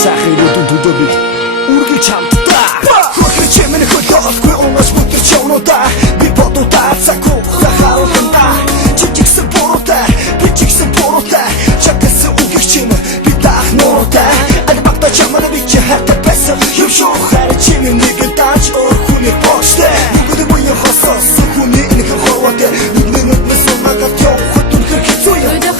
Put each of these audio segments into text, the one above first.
Сайхан ирээдүйн төлөө бид үргэлж хамтдаа. Хөрхөр чимэн хөлөөхгүй унгаж бүдэрч явнуудаа. Би бодуудаа цагуу харуулна. Чичигсэн буруутай, бичигсэн буруутай. Чагтсан үгих чимэн би даах нуутай. Албагта чамаа би чи хатаа байсан. Юм шүү харин чимэн нэг даач өрхүний почтой. Бүгд буян хосос хүний нэг хаваатай. Нүдний нүднээс магад явах түнхэр хэцүү юм.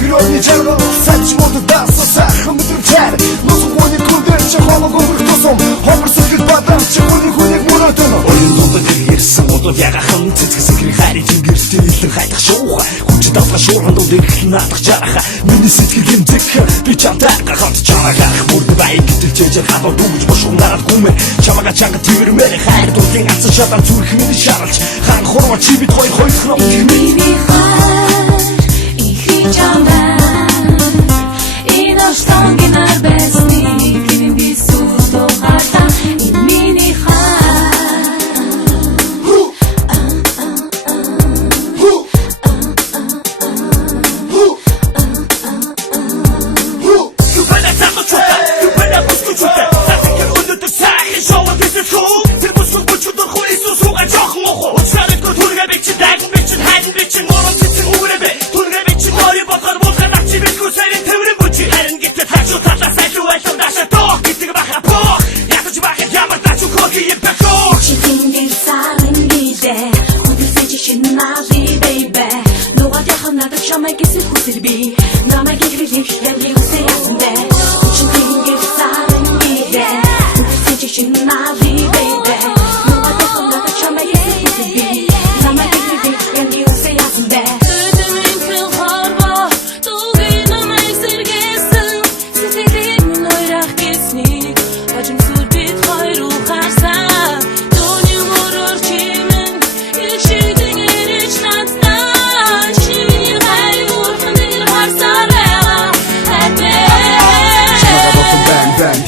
Грёзный джангл, садись моду да, сосаха мэдрэмжээр Носгооны күндэр чи холог өнгөрөх тусам Хоморсон хэд бадан чи хүнийг мөрөөдөн Оюун дондод ирсэн удууд ягахан цэцгэс ихрийн хайрын тэнгэртэй илэн хайдах шууха Хүчит авах шуурхан дуудыг наадах жараха Миний сэтгэл эмзэг би чамтай гахамт чамагаар Бүрдэ байг гэтэлчээж хадуу дүүж бошуун нараад гүмэ Чамага чанга тэрмээр хайр дуудын ацсан шадан зүрх миний шаралж Хаан хурма чи бид хоёр хойхноо Миний хайр ихий чамдан И ночтон гинар бесни Кивин бису до хата И миний хайр You better tell the truth You better push the truth Сатан кэр өнөдөр сайхан шоу дэсэт хүү Тэр бүсгүй бүчүүдэр хүү Исус хугай жоохон уху Учраарэг гөр түргэ бичин дайган бичин хайдан бичин Морон цэцэн үүрэбэ Түргэ бичин мори бодгор булган авчи битгүү сайрын тэврэн бүчи Харин гэтэл хачуу талаа сайлуу байлам даша тоох Гэтэг баха боох Ятаж баха ямар дачу коки юм бэхоо Чи тэнгэр сарын бидэ Хүдэлсэн чи шинали бэйбэ Нугад яхан надад чамай гэсэл хүсэл би Намай гэхрэлих хэлий үсэ ясандэ Чи тэнгэр сарын бидэ Хүдэлсэн чи шинали бэйбэ Нугад яхан надад чамай гэсэл хүсэл би Намай гэхрэлих хэлий үсэ ясандэ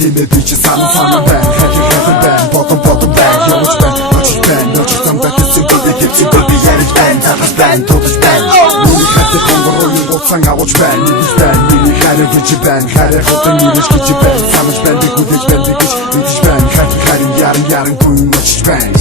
Тимэ би чи санаа байн хэхэ байн потом байн явж байн ночтан бэтсэн би гипси би ярих байн тагас байн тотс байн миний хатэ конгорын боцан авч байн миний харэ гэж байн харэ хотын ирэх гэж байн самж байн би гүдэж байн гэж байн харин яран гүн моч байн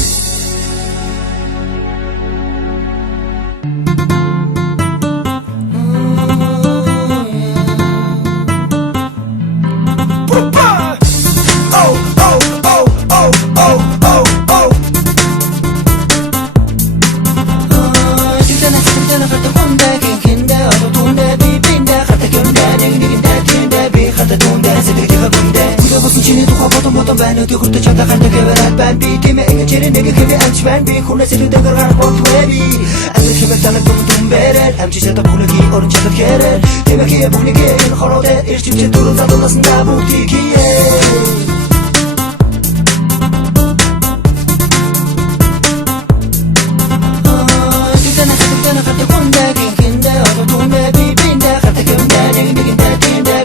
Bana diyordu çanta kanda keverat ben bir kime engeceri nege keve anç ben bir kule seni de gargar bot webi Anı kime tana tum berer hem çiçe ta kule ki orun çatıp kerer Demek ki bu ne gelin horode erçimçe durun zadollasında bu tikiye Dikana kata konda kinkinde Oto tunde bibinde Kata kemde negin diginde tinde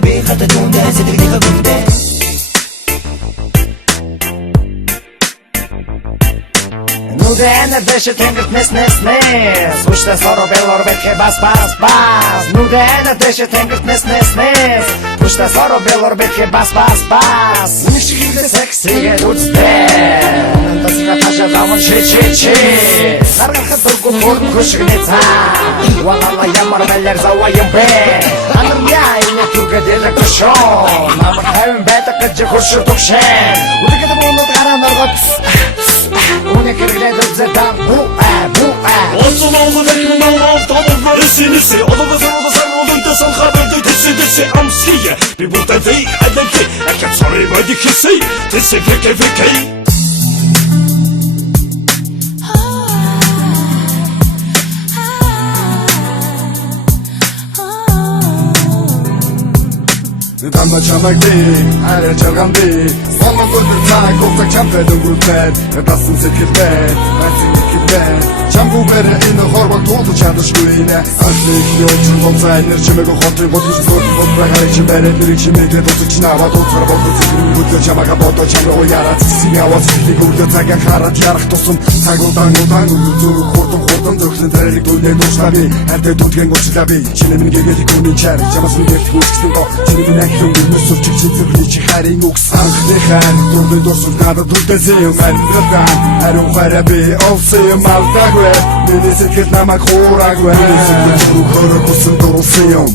Нүдэн дэшэ тэнгэрт нэс Уштай сороо белор бэтхэ бас Нүдэн дэшэ тэнгэрт нэс Уштай сороо белор бэтхэ бас Нэг чиглэлээ сексигээд үзтээ Нандасга ташаа даван чи Наргахад дургу мөрн хөшгнэ цаа Валала ямар байлар заваа юм бэ Анар яа ине түргэдэлэ көшөө Намар хайвен байдаг гэж хөшөө төгшэн Үдэгэд мөнөд гараа норгот Үнэ кэргэлээд үзэтан Olsun olsun ekmeğim tamam Esinisi Odada sen sen haberde Desi amsiye Bir burada değil Edeki Ekip sarayım hadi kesi Desi feke Damla çamak değil, her çalgan değil Sonra gördüm çay, koltak çampede grupler Edasın sekirler, ben sekirler Çambu bere ine horbak doldu çadır şuyine Aslı ikliyor çın dolsa iner çimego hotu Botuş zordu botrak her için bere bir içimde dotu çinava Dotura botu zikrim budyo çamaka boto çamre o yarat Simi hava zikli gurda tagan karat yarak tosum Tango yurdu hortum döktün terelik duyne doşlabi Herde dutgen goçlabi Çinemin gegedik onun içer Camasını gertik uçkistin o Çinemin ekliyor gülmüş sürçük çitirli Çıkarın uksan Dikhan Durdun dostum nada durdeziyim ben birden Her o harabi olsayım alta güve Beni sikret namak uğra güve Beni sikret ruhara kusun dorusuyum